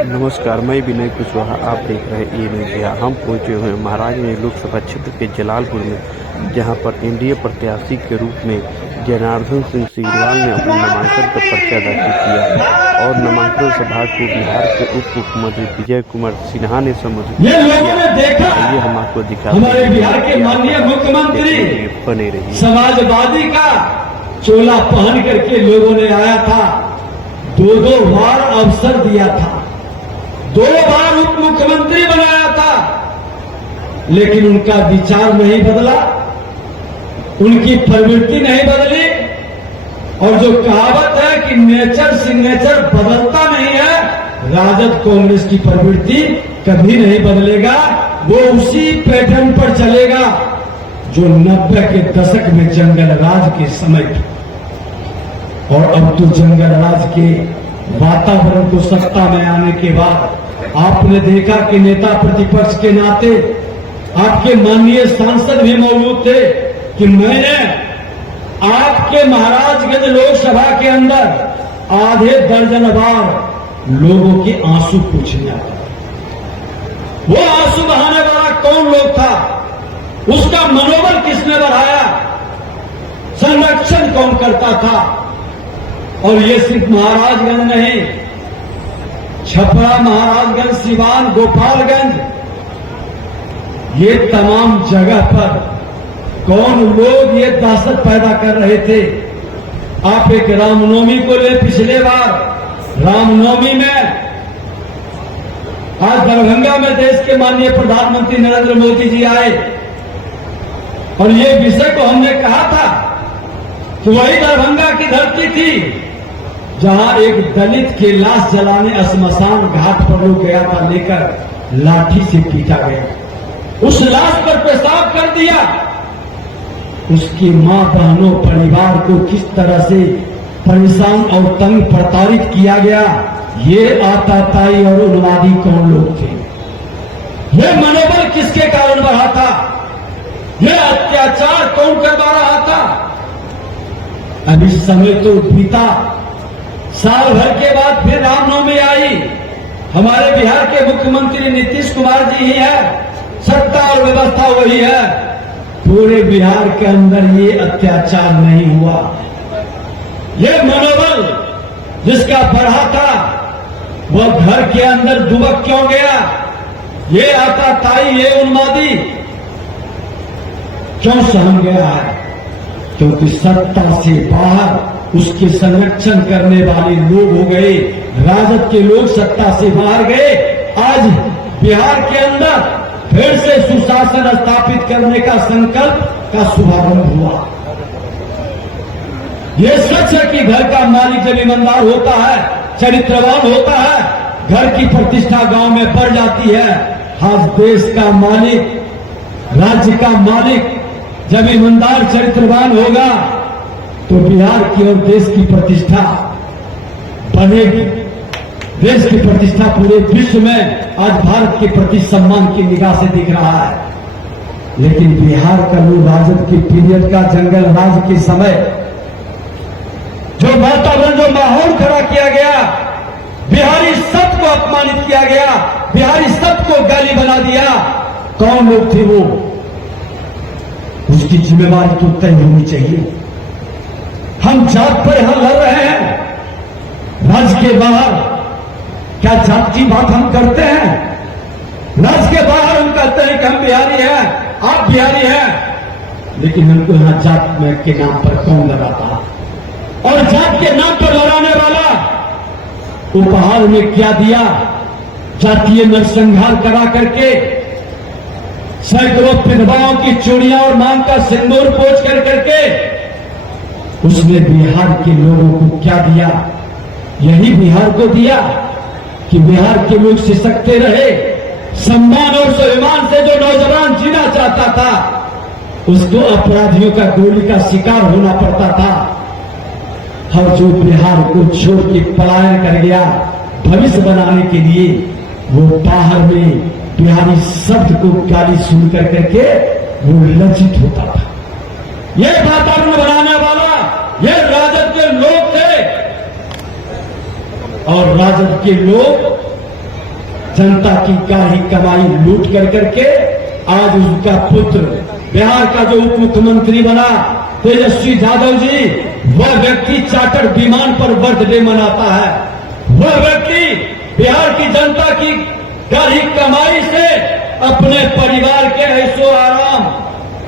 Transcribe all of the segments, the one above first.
नमस्कार, मैं विनय कुशवाहा, आप देख रहे हैं ये मीडिया। हम पहुंचे हुए महाराजगंज लोकसभा क्षेत्र के जलालपुर में, जहां पर एनडीए प्रत्याशी के रूप में जनार्दन सिंह सिग्रीवाल ने अपने नामांकन का पर्चा दाखिल किया और नामांकन सभा को बिहार के उप मुख्यमंत्री विजय कुमार सिन्हा ने संबोधित किया। ये हम आपको दिखाते हैं। हमारे बिहार के माननीय मुख्यमंत्री बने रहिए। समाजवादी का चोला पहन करके लोगों ने आया था, दो बार अवसर दिया था, 2 बार उप मुख्यमंत्री बनाया था, लेकिन उनका विचार नहीं बदला, उनकी प्रवृत्ति नहीं बदली। और जो कहावत है कि नेचर सिग्नेचर बदलता नहीं है, राजद कांग्रेस की प्रवृत्ति कभी नहीं बदलेगा। वो उसी पैटर्न पर चलेगा जो 90 के दशक में जंगल राज के समय था। और अब तो जंगल राज के वातावरण को सत्ता में आने के बाद आपने देखा कि नेता प्रतिपक्ष के नाते आपके माननीय सांसद भी मौजूद थे कि मैंने आपके महाराजगंज लोकसभा के अंदर आधे दर्जन बार लोगों के आंसू पूछने आया। वो आंसू बहाने वाला कौन लोग था, उसका मनोबल किसने बढ़ाया, संरक्षण कौन करता था। और ये सिर्फ महाराजगंज नहीं, छपरा, महाराजगंज, सिवान, गोपालगंज, ये तमाम जगह पर कौन लोग ये दहशत पैदा कर रहे थे। आप एक रामनवमी को ले, पिछले बार रामनवमी में आज दरभंगा में देश के माननीय प्रधानमंत्री नरेंद्र मोदी जी आए और ये विषय को हमने कहा था कि वही दरभंगा की धरती थी जहां एक दलित की लाश जलाने श्मशान घाट पर लोग गया था, लेकर लाठी से पीटा गया, उस लाश पर पेशाब कर दिया, उसकी मां बहनों परिवार को किस तरह से परेशान और तंग प्रताड़ित किया गया। ये आताताई और उन्मादी कौन लोग थे, ये मनोबल किसके कारण बढ़ा था, ये अत्याचार कौन करवा रहा था। अब इस समय तो बीता, साल भर के बाद फिर रामनवमी आई, हमारे बिहार के मुख्यमंत्री नीतीश कुमार जी ही है, सत्ता और व्यवस्था वही है। पूरे बिहार के अंदर ये अत्याचार नहीं हुआ। ये मनोबल जिसका बढ़ा था वह घर के अंदर दुबक क्यों गया, ये आताताई, ये उन्मादी क्यों सहम गया है, क्योंकि सत्ता से बाहर उसके संरक्षण करने वाले लोग हो गए, राजद के लोग सत्ता से बाहर गए। आज बिहार के अंदर फिर से सुशासन स्थापित करने का संकल्प का शुभारंभ हुआ। ये सच है कि घर का मालिक जब ईमानदार होता है, चरित्रवान होता है, घर की प्रतिष्ठा गांव में बढ़ जाती है। आज देश का मालिक, राज्य का मालिक जब ईमानदार चरित्रवान होगा तो बिहार की और देश की प्रतिष्ठा बढ़ेगी। देश की प्रतिष्ठा पूरे विश्व में आज भारत के प्रति सम्मान की निगाह से दिख रहा है। लेकिन बिहार का लोग राजद के पीरियड का, जंगल राज के समय जो वातावरण, जो माहौल खड़ा किया गया, बिहारी शब्द को अपमानित किया गया, बिहारी शब्द को गाली बना दिया, कौन लोग थे वो, उसकी जिम्मेवारी तो तय होनी चाहिए। हम जात पर यहां लड़ रहे हैं, राज्य के बाहर क्या जात की बात हम करते हैं? राज्य के बाहर हम कहते हैं कि हम बिहारी हैं, आप बिहारी हैं, लेकिन हमको यहां जात में के नाम पर कौन लड़ाता? और जात के नाम पर लड़ाने वाला उपहार में क्या दिया? जातीय नरसंहार करा करके, सैकड़ों विधवाओं की चूड़ियां और मांग का सिंदूर पोंछ कर करके उसने बिहार के लोगों को क्या दिया? यही बिहार को दिया कि बिहार के लोग सिसकते रहे। सम्मान और स्वाभिमान से जो नौजवान जीना चाहता था उसको अपराधियों का गोली का शिकार होना पड़ता था। और जो बिहार को छोड़ के पलायन कर गया भविष्य बनाने के लिए, वो बाहर में बिहारी शब्द को गाली सुन कर करके वो लज्जित होता था। ये वातावरण बनाने वाला ये राजद के लोग थे। और राजद के लोग जनता की गाढ़ी कमाई लूट कर करके आज उसका पुत्र बिहार का जो उप मुख्यमंत्री बना तेजस्वी यादव जी, वह व्यक्ति चार्टर विमान पर बर्थडे मनाता है। वह व्यक्ति बिहार की जनता की गाढ़ी कमाई से अपने परिवार के ऐशो आराम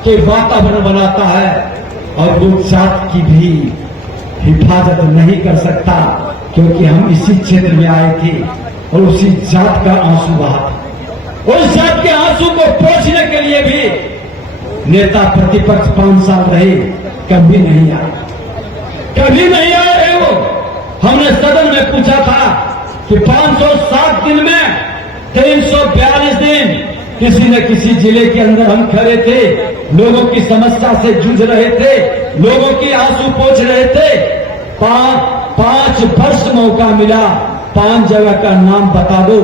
के वातावरण बनाता है और वो जात की भी हिफाजत नहीं कर सकता, क्योंकि हम इसी क्षेत्र में आए थे और उसी जात का आंसू बहा था। उस जात के आंसू को पोंछने के लिए भी नेता प्रतिपक्ष 5 साल रहे, कभी नहीं आए, कभी नहीं आए। वो हमने सदन में पूछा था कि 507 दिन में 342 दिन किसी न किसी जिले के अंदर हम खड़े थे, लोगों की समस्या से जूझ रहे थे, लोगों की आंसू पोंछ रहे थे। 5 वर्ष मौका मिला, 5 जगह का नाम बता दो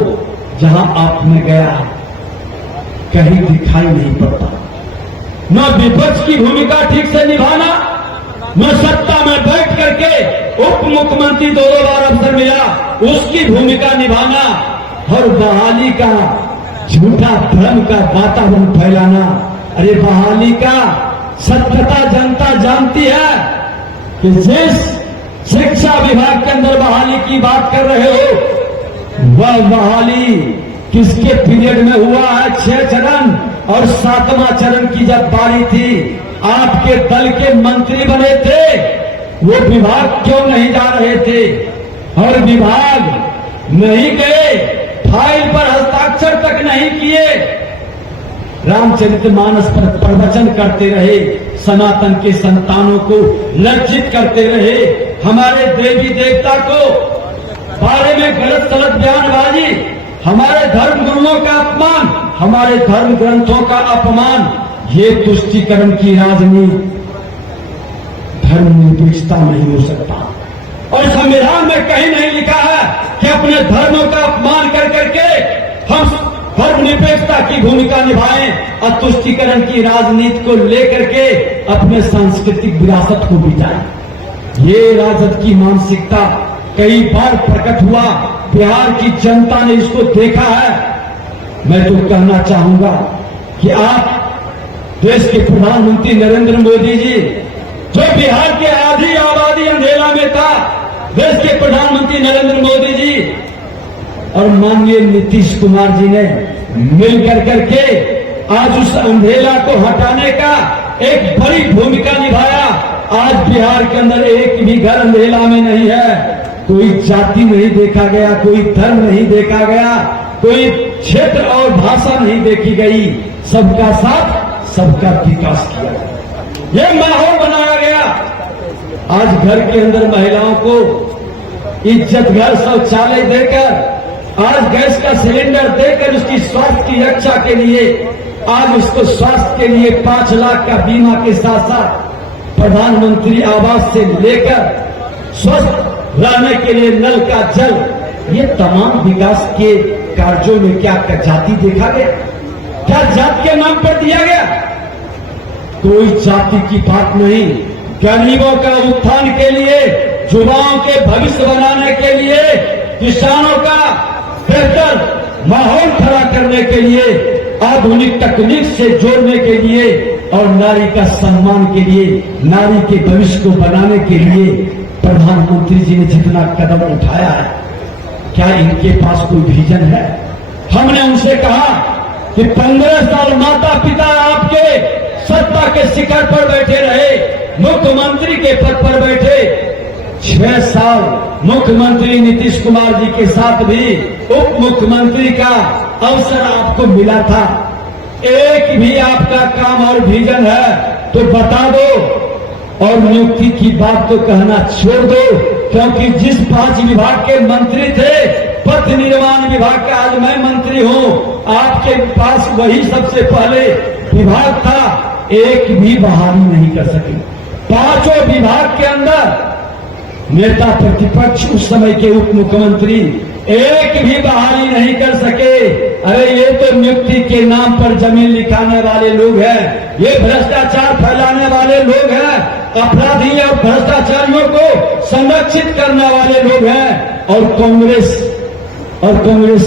जहां आपने गया, कहीं दिखाई नहीं पड़ता। न विपक्ष की भूमिका ठीक से निभाना, न सत्ता में बैठ करके उप मुख्यमंत्री 2 बार अवसर मिला उसकी भूमिका निभाना, और बहाली का झूठा भ्रम का वातावरण फैलाना। अरे बहाली का सत्यता जनता जानती है कि जिस शिक्षा विभाग के अंदर बहाली की बात कर रहे हो, वह बहाली किसके पीरियड में हुआ है? 6 चरण, और 7वां चरण की जब बारी थी, आपके दल के मंत्री बने थे, वो विभाग क्यों नहीं जा रहे थे? और विभाग नहीं गए, फाइल पर हस्ताक्षर तक नहीं किए, रामचरितमानस पर प्रवचन करते रहे, सनातन के संतानों को लज्जित करते रहे, हमारे देवी देवता को बारे में गलत सलत बयानबाजी, हमारे धर्म गुरुओं का अपमान, हमारे धर्म ग्रंथों का अपमान। ये तुष्टीकरण की राजनीति, धर्मनिरपेक्षता नहीं हो सकता। और संविधान में कहीं नहीं लिखा है कि अपने धर्मों का अपमान कर करके हम धर्मनिरपेक्षता की भूमिका निभाएं और तुष्टीकरण की राजनीति को लेकर के अपने सांस्कृतिक विरासत को बिताएं। ये राजद की मानसिकता कई बार प्रकट हुआ, बिहार की जनता ने इसको देखा है। मैं तो कहना चाहूंगा कि आप देश के प्रधानमंत्री नरेंद्र मोदी जी, जो बिहार के आधी आबादी अंधेला में था, देश के प्रधानमंत्री नरेंद्र मोदी जी और माननीय नीतीश कुमार जी ने मिलकर करके आज उस अंधेला को हटाने का एक बड़ी भूमिका निभाया। आज बिहार के अंदर एक भी घर अंधेला में नहीं है, कोई जाति नहीं देखा गया, कोई धर्म नहीं देखा गया, कोई क्षेत्र और भाषा नहीं देखी गई, सबका साथ सबका विकास किया, ये माहौल बनाया गया। आज घर के अंदर महिलाओं को इज्जत घर शौचालय देकर, आज गैस का सिलेंडर देकर उसकी स्वास्थ्य की रक्षा के लिए, आज उसको स्वास्थ्य के लिए 5 लाख का बीमा के साथ साथ प्रधानमंत्री आवास से लेकर स्वस्थ रहने के लिए नल का जल, ये तमाम विकास के कार्यों में क्या जाति देखा गया? क्या जाति के नाम पर दिया गया? कोई जाति की बात नहीं। गरीबों का उत्थान के लिए, युवाओं के भविष्य बनाने के लिए, किसानों का बेहतर माहौल खड़ा करने के लिए, आधुनिक तकनीक से जोड़ने के लिए और नारी का सम्मान के लिए, नारी के भविष्य को बनाने के लिए प्रधानमंत्री जी ने जितना कदम उठाया है, क्या इनके पास कोई विजन है? हमने उनसे कहा कि 15 साल माता पिता आपके सत्ता के शिखर पर बैठे रहे, मुख्यमंत्री के पद पर बैठे, 6 साल मुख्यमंत्री नीतीश कुमार जी के साथ भी उप मुख्यमंत्री का अवसर आपको मिला था। एक भी आपका काम और विजन है तो बता दो, और नियुक्ति की बात तो कहना छोड़ दो, क्योंकि जिस 5 विभाग के मंत्री थे, पथ निर्माण विभाग का आज मैं मंत्री हूं, आपके पास वही सबसे पहले विभाग था, एक भी बहाली नहीं कर सके। 5 विभाग के अंदर नेता प्रतिपक्ष उस समय के उप मुख्यमंत्री एक भी बहाली नहीं कर सके। अरे ये तो नियुक्ति के नाम पर जमीन लिखाने वाले लोग हैं, ये भ्रष्टाचार फैलाने वाले लोग हैं, अपराधी और भ्रष्टाचारियों को संरक्षित करने वाले लोग हैं। और कांग्रेस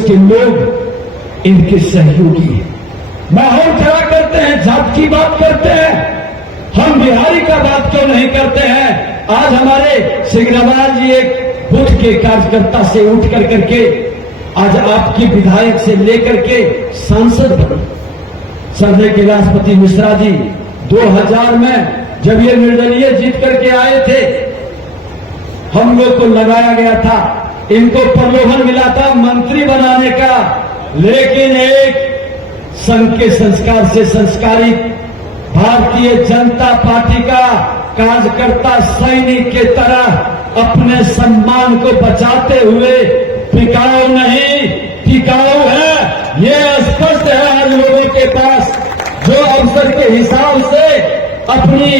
के लोग इनके सहयोगी हैं। माहौल खड़ा करते हैं, जात की बात करते हैं, हम बिहारी का बात क्यों नहीं करते हैं। आज हमारे सिंगराबाद जी एक बुद्ध के कार्यकर्ता से उठ कर करके आज आपके विधायक से लेकर के सांसद बने। संजय कैलाशपति मिश्रा जी 2000 में जब ये निर्दलीय जीत करके आए थे, हम लोग को लगाया गया था, इनको प्रलोभन मिला था मंत्री बनाने का, लेकिन एक संघ के संस्कार से संस्कारित भारतीय जनता पार्टी का कार्यकर्ता सैनिक के तरह अपने सम्मान को बचाते हुए टिकाऊ नहीं टिकाऊ है, ये स्पष्ट है हर लोगों के पास, जो अवसर के हिसाब से अपनी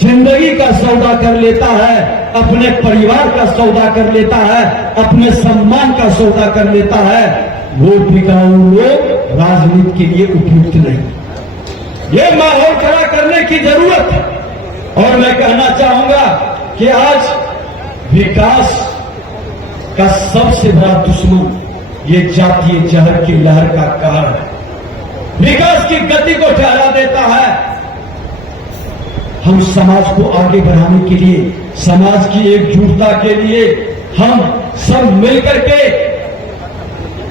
जिंदगी का सौदा कर लेता है, अपने परिवार का सौदा कर लेता है, अपने सम्मान का सौदा कर लेता है, वो टिकाऊ लोग राजनीति के लिए उपयुक्त नहीं। ये माहौल खड़ा करने की जरूरत है। और मैं कहना चाहूंगा कि आज विकास का सबसे बड़ा दुश्मन ये जातीय जहर की लहर का कारण है। विकास की गति को ठहरा देता है। हम समाज को आगे बढ़ाने के लिए, समाज की एकजुटता के लिए हम सब मिलकर के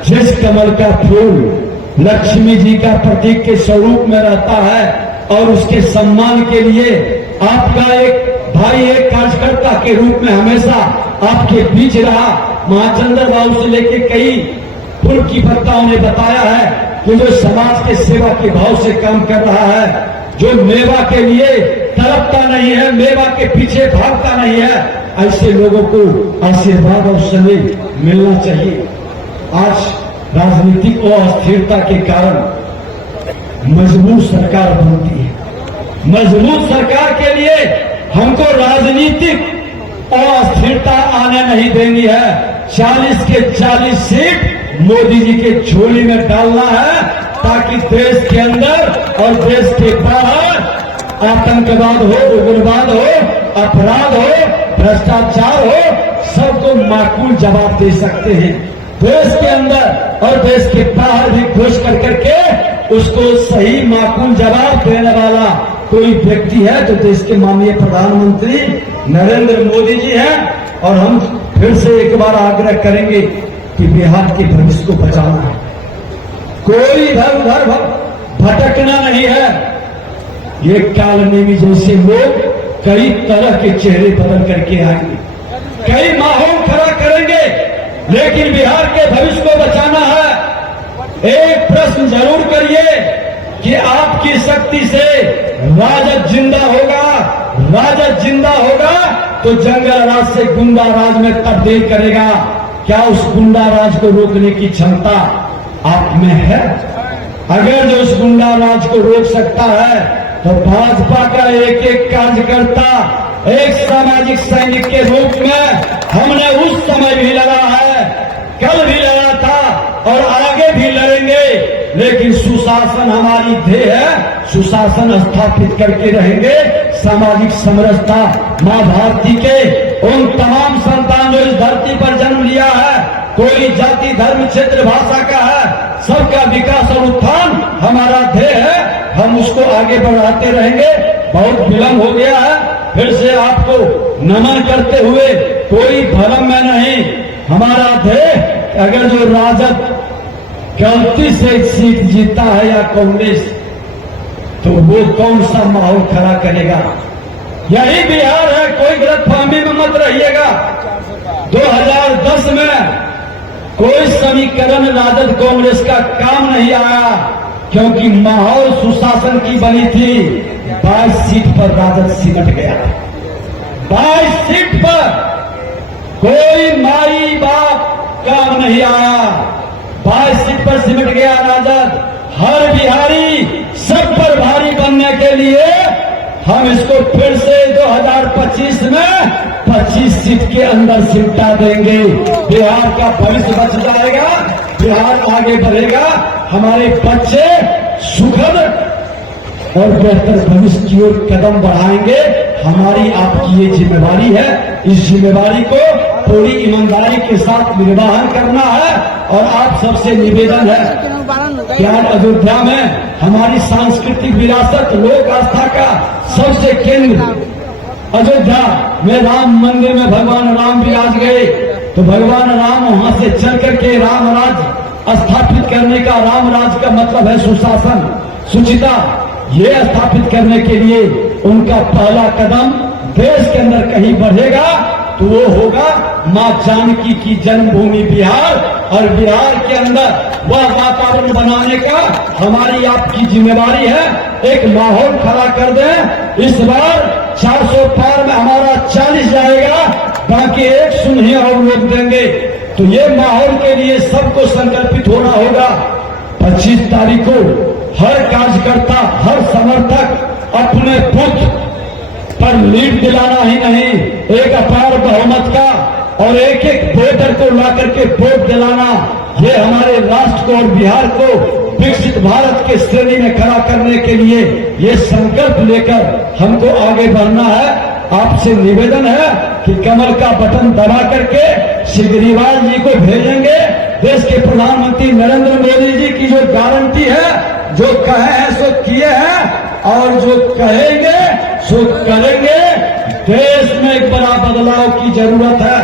जिस कमल का फूल लक्ष्मी जी का प्रतीक के स्वरूप में रहता है और उसके सम्मान के लिए आपका एक भाई, एक कार्यकर्ता के रूप में हमेशा आपके बीच रहा। महाचंद्र बाबू से लेकर कई पूर्व की वक्ताओं ने बताया है कि जो समाज के सेवा के भाव से काम कर रहा है, जो मेवा के लिए तड़पता नहीं है, मेवा के पीछे भागता नहीं है, ऐसे लोगों को आशीर्वाद और समय मिलना चाहिए। आज राजनीतिक अस्थिरता के कारण मजबूत सरकार बनती है। मजबूत सरकार के लिए हमको राजनीतिक अस्थिरता आने नहीं देनी है। 40 के 40 सीट मोदी जी के झोली में डालना है, ताकि देश के अंदर और देश के बाहर आतंकवाद हो, उग्रवाद हो, अपराध हो, भ्रष्टाचार हो, सबको माकूल जवाब दे सकते हैं। देश के अंदर और देश के बाहर भी घुस कर करके उसको सही माकूल जवाब देने वाला कोई व्यक्ति है तो देश के माननीय प्रधानमंत्री नरेंद्र मोदी जी हैं। और हम फिर से एक बार आग्रह करेंगे कि बिहार के भविष्य को बचाना है, कोई इधर उधर भटकना नहीं है। ये कालनेमी जैसे लोग कई तरह के चेहरे बदल करके आएंगे, कई माहौल खड़ा करेंगे, लेकिन बिहार के भविष्य को बचाना है। एक प्रश्न जरूर करिए कि आपकी शक्ति से राजद जिंदा होगा, राजद जिंदा होगा तो जंगल राज से गुंडा राज में तब्दील करेगा। क्या उस गुंडा राज को रोकने की क्षमता आप में है? अगर जो उस गुंडा राज को रोक सकता है तो भाजपा का एक एक कार्यकर्ता एक सामाजिक सैनिक के रूप में हमने उस समय भी लड़ा है, कल भी लड़ा था और आगे भी लड़ेंगे। लेकिन सुशासन हमारी ध्येय है, सुशासन स्थापित करके रहेंगे। सामाजिक समरसता मां भारती के उन तमाम संतान जो इस धरती पर जन्म लिया है, कोई जाति धर्म क्षेत्र भाषा का है, सबका विकास और उत्थान हमारा ध्येय है। हम उसको आगे बढ़ाते रहेंगे। बहुत विलंब हो गया है, फिर से आपको नमन करते हुए कोई भ्रम में नहीं। हमारा ध्येय, अगर जो राजद गलती से सीट जीता है या कांग्रेस, तो वो कौन सा माहौल खड़ा करेगा? यही बिहार है, कोई गलतफहमी में मत रहिएगा। 2010 में कोई समीकरण राजद कांग्रेस का काम नहीं आया, क्योंकि माहौल सुशासन की बनी थी। 22 सीट पर राजद सिमट गया। 22 सीट पर कोई माई बाप काम नहीं आया, 22 सीट पर सिमट गया राजद। हर बिहारी सब पर भारी बनने के लिए हम इसको फिर से 2025 में 25 सीट के अंदर सिमटा देंगे। बिहार का भविष्य बच जाएगा, बिहार आगे बढ़ेगा, हमारे बच्चे सुखद और बेहतर भविष्य की ओर कदम बढ़ाएंगे। हमारी आपकी ये जिम्मेवारी है, इस जिम्मेवारी को पूरी ईमानदारी के साथ निर्वहन करना है। और आप सबसे निवेदन है क्या अयोध्या में हमारी सांस्कृतिक विरासत लोक आस्था का सबसे केंद्र अयोध्या में राम मंदिर में भगवान राम विराज गए, तो भगवान राम वहां से चल करके राम राज स्थापित करने का, राम राज का मतलब है सुशासन, सुचिता, ये स्थापित करने के लिए उनका पहला कदम देश के अंदर कहीं बढ़ेगा तो वो होगा मां जानकी की जन्मभूमि बिहार, और बिहार के अंदर वह वातावरण बनाने का हमारी आपकी जिम्मेवारी है। एक माहौल खड़ा कर दें। इस बार 400 पार में हमारा 40 जाएगा, बाकी 1 शून्य और वोट देंगे। तो ये माहौल के लिए सबको संकल्पित होना होगा। 25 तारीख को हर कार्यकर्ता, हर समर्थक अपने बूथ पर लीड दिलाना ही नहीं, एक अपार बहुमत का और एक एक वोटर को ला करके वोट दिलाना, ये हमारे राष्ट्र को और बिहार को विकसित भारत के श्रेणी में खड़ा करने के लिए ये संकल्प लेकर हमको आगे बढ़ना है। आपसे निवेदन है कि कमल का बटन दबा करके केजरीवाल जी को भेजेंगे। देश के प्रधानमंत्री नरेंद्र मोदी जी की जो गारंटी है, जो कहे हैं सो किए हैं और जो कहेंगे सो करेंगे। देश में एक बड़ा बदलाव की जरूरत है।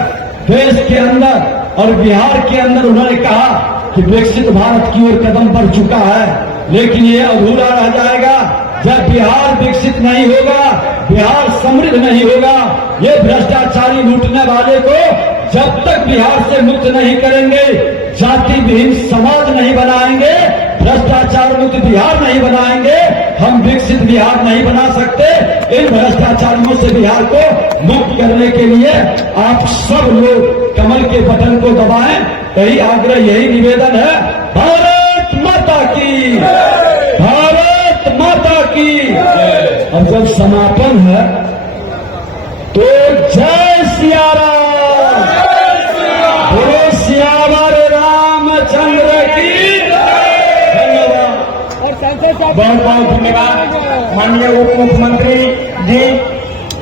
देश के अंदर और बिहार के अंदर उन्होंने कहा कि विकसित भारत की ओर कदम बढ़ चुका है, लेकिन ये अधूरा रह जाएगा जब बिहार विकसित नहीं होगा, बिहार समृद्ध नहीं होगा। ये भ्रष्टाचारी लूटने वाले को जब तक बिहार से मुक्त नहीं करेंगे, जाति विहीन समाज नहीं बनाएंगे, भ्रष्टाचार मुक्त बिहार नहीं बनाएंगे, हम विकसित बिहार नहीं बना सकते। इन भ्रष्टाचारियों से बिहार को मुक्त करने के लिए आप सब लोग कमल के बटन को दबाएं, यही आग्रह, यही निवेदन है। भारत माता की, भारत माता की। और जब समापन है तो जय सिया राम, बोलो सियावर रामचंद्र की। बहुत बहुत धन्यवाद माननीय उप मुख्यमंत्री जी।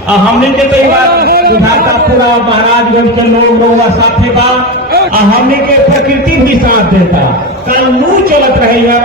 हमने के तो बात पूरा महाराजगंज के लोग साथी बा, हमने के प्रकृति भी साथ देता, कानून चलत रही है।